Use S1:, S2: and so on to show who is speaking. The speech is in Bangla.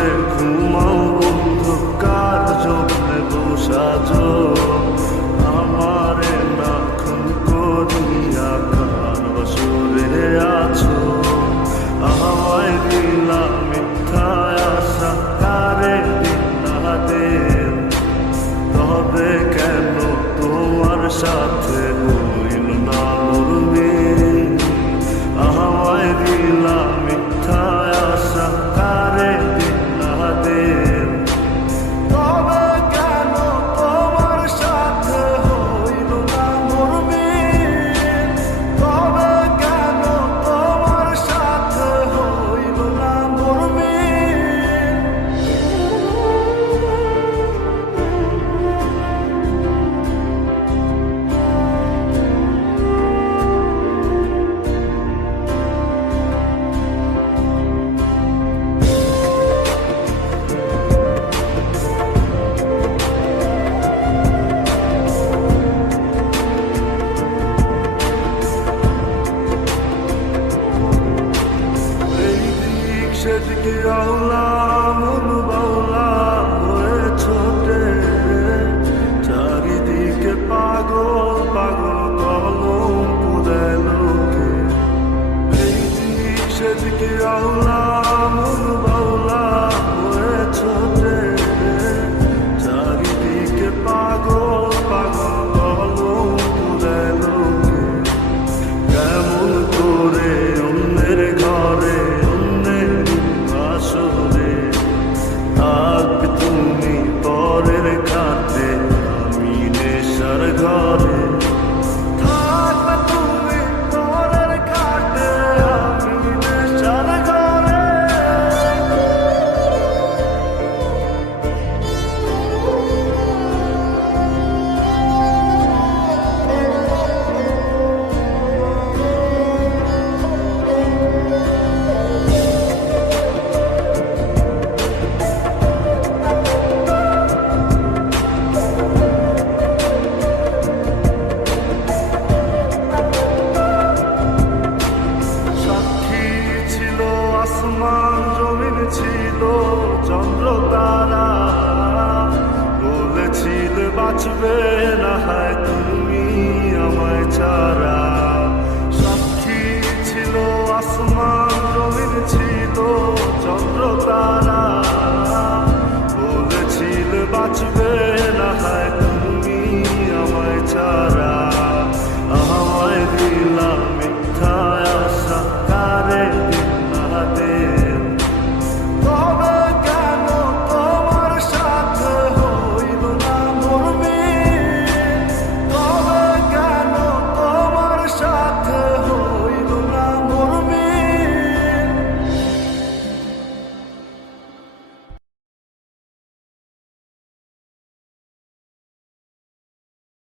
S1: করে ঘুমাও বন্ধু কার আমারে না খুন করিয়া কার বসরে আছো আমায় দিলা মিথ্যা আশা কারে তবে কেন তোমার সাথে সেদিকে আওলা মন বাউলা হয়ে ছোটে। চারিদিকে পাগল পাগল কলম দেয় লোকে। এই দিক সেদিকে আওলা মন বাউলা হয়ে ছোটে। চন্দ্র